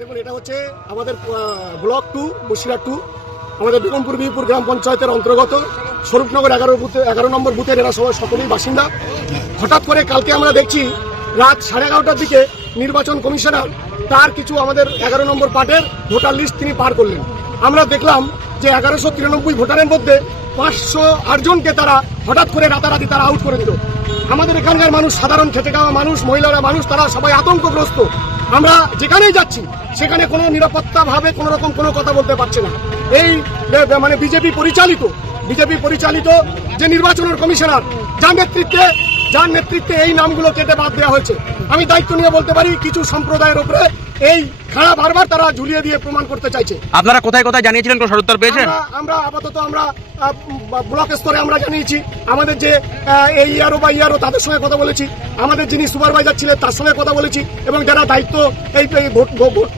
দেখুন, এটা হচ্ছে আমাদের ব্লক 2 বসিরহাট 2 আমাদের বেগমপুর বিহিপুর গ্রাম পঞ্চায়েতের অন্তর্গত স্বরূপনগর 11 নম্বর বুথের এরা সবাই সকলেই বাসিন্দা। হঠাৎ করে কালকে আমরা দেখছি রাত 11:30টার দিকে নির্বাচন কমিশনার তার কিছু আমাদের 11 নম্বর পার্টের ভোটার লিস্ট তিনি পার করলেন। আমরা দেখলাম যে 1193 ভোটারের মধ্যে 508 জনকে তারা হঠাৎ করে রাতারাতি তারা আউট করে দিল। আমাদের এখানকার মানুষ, সাধারণ খেটে খাওয়া মানুষ, মহিলারা মানুষ, তারা সবাই আতঙ্কগ্রস্ত। আমরা যেখানেই যাচ্ছি সেখানে কোনো নিরাপত্তাভাবে কোনো রকম কোনো কথা বলতে পারছে না। এই মানে বিজেপি পরিচালিত যে নির্বাচনের কমিশনার, যার নেতৃত্বে এই নামগুলো কেটে বাদ দেওয়া হয়েছে, আমি দায়িত্ব নিয়ে বলতে পারি কিছু সম্প্রদায়ের উপরে এই খাড়া বারবার তারা ঝুলিয়ে দিয়ে প্রমাণ করতে চাইছে। আপনারা কোথায় কোথায় জানিয়েছিলেন, কোনো সদুত্তর পেয়েছেন? আমরা আপাতত ব্লক স্তরে আমরা জানিয়েছি, আমাদের যে এই ইয়ারও তাদের সঙ্গে কথা বলেছি, আমাদের যিনি সুপারভাইজার ছিলেন তার সঙ্গে কথা বলেছি, এবং যারা দায়িত্ব এই ভোট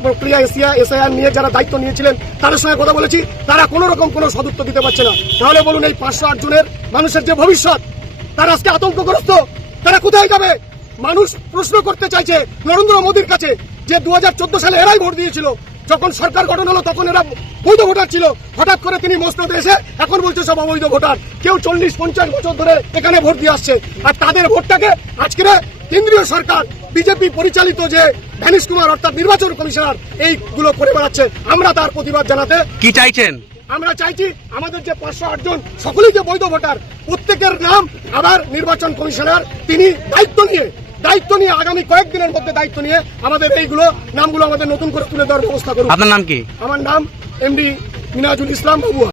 প্রক্রিয়া এসআইআর নিয়ে যারা দায়িত্ব নিয়েছিলেন তাদের সঙ্গে কথা বলেছি। তারা কোনো রকম কোনো সদুত্তর দিতে পারছে না। তাহলে বলুন, এই 508 জনের মানুষের যে ভবিষ্যৎ, তারা আজকে আতঙ্কগ্রস্ত, তারা কোথায় যাবে? মানুষ প্রশ্ন করতে চাইছে নরেন্দ্র মোদীর কাছে যে 2014 সালে এরাই ভোট দিয়েছিল, যখন সরকার গঠন হলো তখন এরা বৈধ ভোটার ছিল। হঠাৎ করে তিনি মসনদে এসে এখন বলছে সব অবৈধ ভোটার। কেউ 40-50 বছর ধরে এখানে ভোট দিয়ে আসছে, আর তাদের ভোটটাকে আজকের কেন্দ্রীয় সরকার বিজেপি পরিচালিত যে জ্ঞানেশ কুমার অর্থাৎ নির্বাচন কমিশনার এইগুলো করে বেড়াচ্ছে। আমরা তার প্রতিবাদ জানাতে কি চাইছেন? আমরা চাইছি আমাদের যে 508 জন সকলেই যে বৈধ ভোটার, প্রত্যেকের নাম আবার নির্বাচন কমিশনার তিনি দায়িত্ব নিয়ে আগামী কয়েকদিনের মধ্যে দায়িত্ব নিয়ে আমাদের এইগুলো নামগুলো আমাদের নতুন করে তুলে দেওয়ার ব্যবস্থা করুন। আপনার নাম কি? আমার নাম এমডি মিনাজুল ইসলাম বাবুয়া।